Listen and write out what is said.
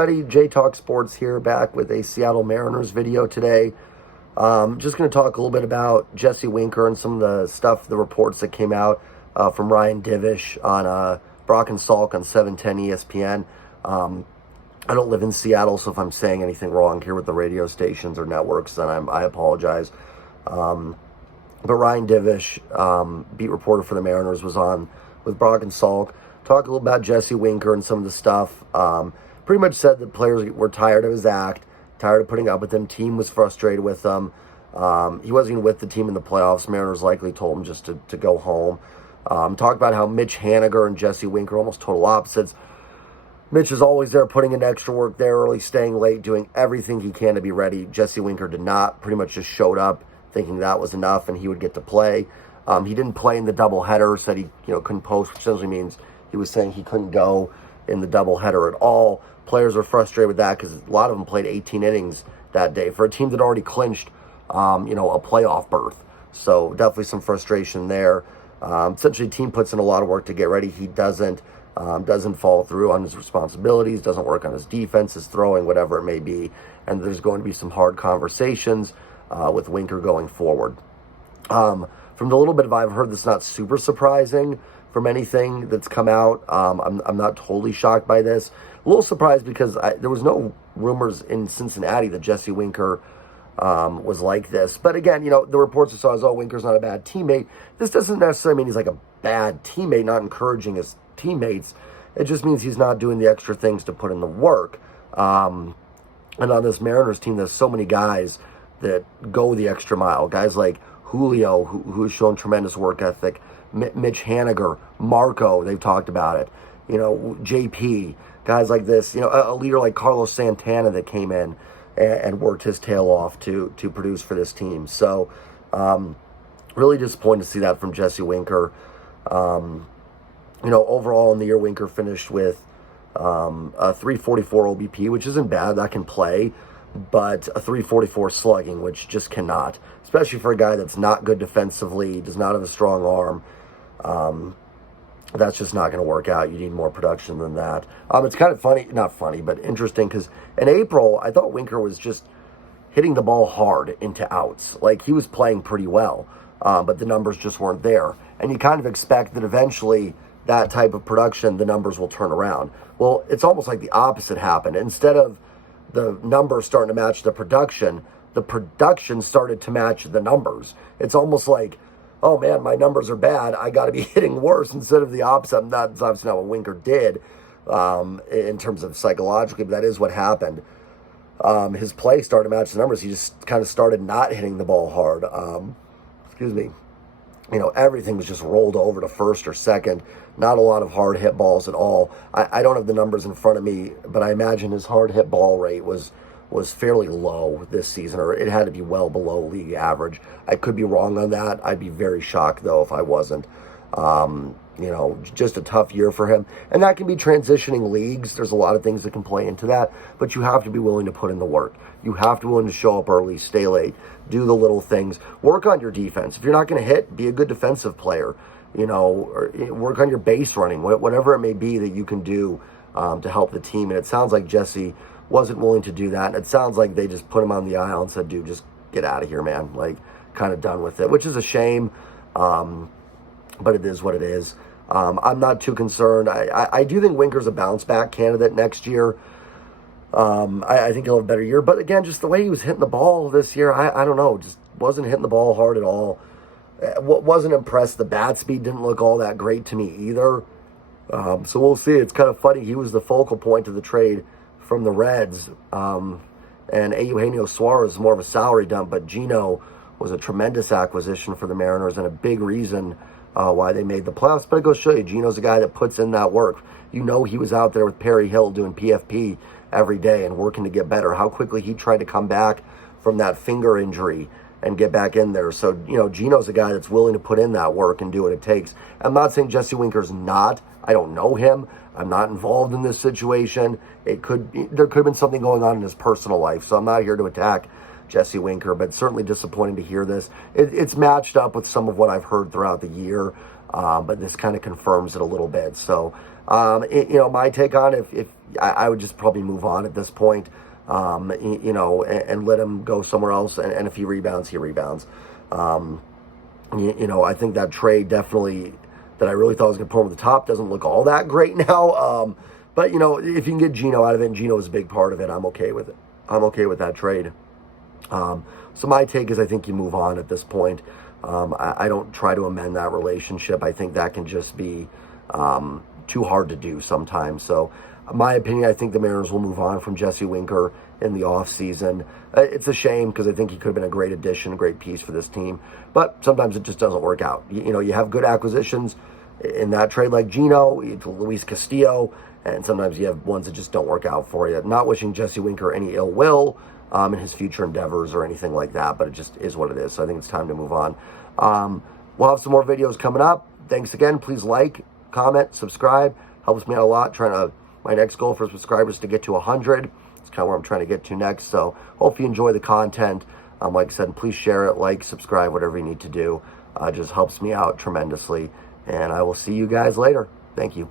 everybody? J Talk Sports here, back with a Seattle Mariners video today. Just going to talk a little bit about Jesse Winker and some of the stuff, the reports that came out from Ryan Divish on Brock and Salk on 710 ESPN. I don't live in Seattle, so if I'm saying anything wrong here with the radio stations or networks, then I apologize. But Ryan Divish, beat reporter for the Mariners, was on with Brock and Salk. Talk a little about Jesse Winker and some of the stuff. Pretty much said that players were tired of his act, tired of putting up with him. Team was frustrated with him. He wasn't even with the team in the playoffs. Mariners likely told him just to go home. Talk about how Mitch Haniger and Jesse Winker, almost total opposites. Mitch is always there, putting in extra work there early, staying late, doing everything he can to be ready. Jesse Winker did not. Pretty much just showed up thinking that was enough and he would get to play. He didn't play in the doubleheader, said he couldn't post, which essentially means he was saying he couldn't go in the doubleheader at all. Players are frustrated with that because a lot of them played 18 innings that day for a team that already clinched, a playoff berth. So definitely some frustration there. Essentially, the team puts in a lot of work to get ready. He doesn't follow through on his responsibilities, doesn't work on his defense, his throwing, whatever it may be. And there's going to be some hard conversations with Winker going forward. From the little bit I've heard, that's not super surprising from anything that's come out. I'm not totally shocked by this. A little surprised because there was no rumors in Cincinnati that Jesse Winker was like this. But again, the reports I saw is, Winker's not a bad teammate. This doesn't necessarily mean he's like a bad teammate, not encouraging his teammates. It just means he's not doing the extra things to put in the work. And on this Mariners team, there's so many guys that go the extra mile. Guys like Julio, who's shown tremendous work ethic. Mitch Haniger, Marco, they've talked about it. JP, guys like this. A leader like Carlos Santana that came in and worked his tail off to produce for this team. So, really disappointed to see that from Jesse Winker. Overall in the year, Winker finished with a 344 OBP, which isn't bad. That can play. But a 344 slugging, which just cannot, especially for a guy that's not good defensively, does not have a strong arm. That's just not going to work out. You need more production than that. It's kind of funny, not funny, but interesting, because in April, I thought Winker was just hitting the ball hard into outs. Like, he was playing pretty well, but the numbers just weren't there. And you kind of expect that eventually that type of production, the numbers will turn around. Well, it's almost like the opposite happened. Instead of the numbers starting to match the production started to match the numbers. It's almost like, oh man, my numbers are bad, I got to be hitting worse, instead of the opposite. That's obviously not what Winker did in terms of psychologically, but that is what happened. His play started to match the numbers. He just kind of started not hitting the ball hard. Everything was just rolled over to first or second. Not a lot of hard hit balls at all. I don't have the numbers in front of me, but I imagine his hard hit ball rate was fairly low this season, or it had to be well below league average. I could be wrong on that. I'd be very shocked, though, if I wasn't. Just a tough year for him. And that can be transitioning leagues. There's a lot of things that can play into that, but you have to be willing to put in the work. You have to be willing to show up early, stay late, do the little things, work on your defense. If you're not going to hit, be a good defensive player, or work on your base running, whatever it may be that you can do to help the team. And it sounds like Jesse wasn't willing to do that. And it sounds like they just put him on the aisle and said, dude, just get out of here, man. Like, kind of done with it, which is a shame. But it is what it is. I'm not too concerned. I do think Winker's a bounce-back candidate next year. I think he'll have a better year. But again, just the way he was hitting the ball this year, I don't know. Just wasn't hitting the ball hard at all. Wasn't impressed. The bat speed didn't look all that great to me either. So we'll see. It's kind of funny. He was the focal point of the trade from the Reds. And Eugenio Suarez is more of a salary dump. But Gino was a tremendous acquisition for the Mariners and a big reason why they made the playoffs. But it goes to show you, Gino's a guy that puts in that work. He was out there with Perry Hill doing PFP every day and working to get better. How quickly he tried to come back from that finger injury and get back in there. So, Gino's a guy that's willing to put in that work and do what it takes. I'm not saying Jesse Winker's not. I don't know him. I'm not involved in this situation. There could have been something going on in his personal life. So I'm not here to attack Jesse Winker, but certainly disappointing to hear this. It's matched up with some of what I've heard throughout the year, but this kind of confirms it a little bit. So, my take on it, if I would just probably move on at this point, and let him go somewhere else. And if he rebounds, he rebounds. I think that trade definitely that I really thought was going to put him over the top doesn't look all that great now. But, if you can get Gino out of it, and Gino is a big part of it, I'm okay with it. I'm okay with that trade. So my take is I think you move on at this point. I don't try to amend that relationship. I think that can just be too hard to do sometimes. So in my opinion, I think the Mariners will move on from Jesse Winker in the offseason. It's a shame because I think he could have been a great addition, a great piece for this team. But sometimes it just doesn't work out. You have good acquisitions in that trade like Gino, Luis Castillo, and sometimes you have ones that just don't work out for you. Not wishing Jesse Winker any ill will in his future endeavors or anything like that, but it just is what it is. So I think it's time to move on. We'll have some more videos coming up. Thanks again. Please like, comment, subscribe. Helps me out a lot. My next goal for subscribers is to get to 100. It's kind of where I'm trying to get to next. So hope you enjoy the content. Like I said, please share it, like, subscribe, whatever you need to do. It just helps me out tremendously. And I will see you guys later. Thank you.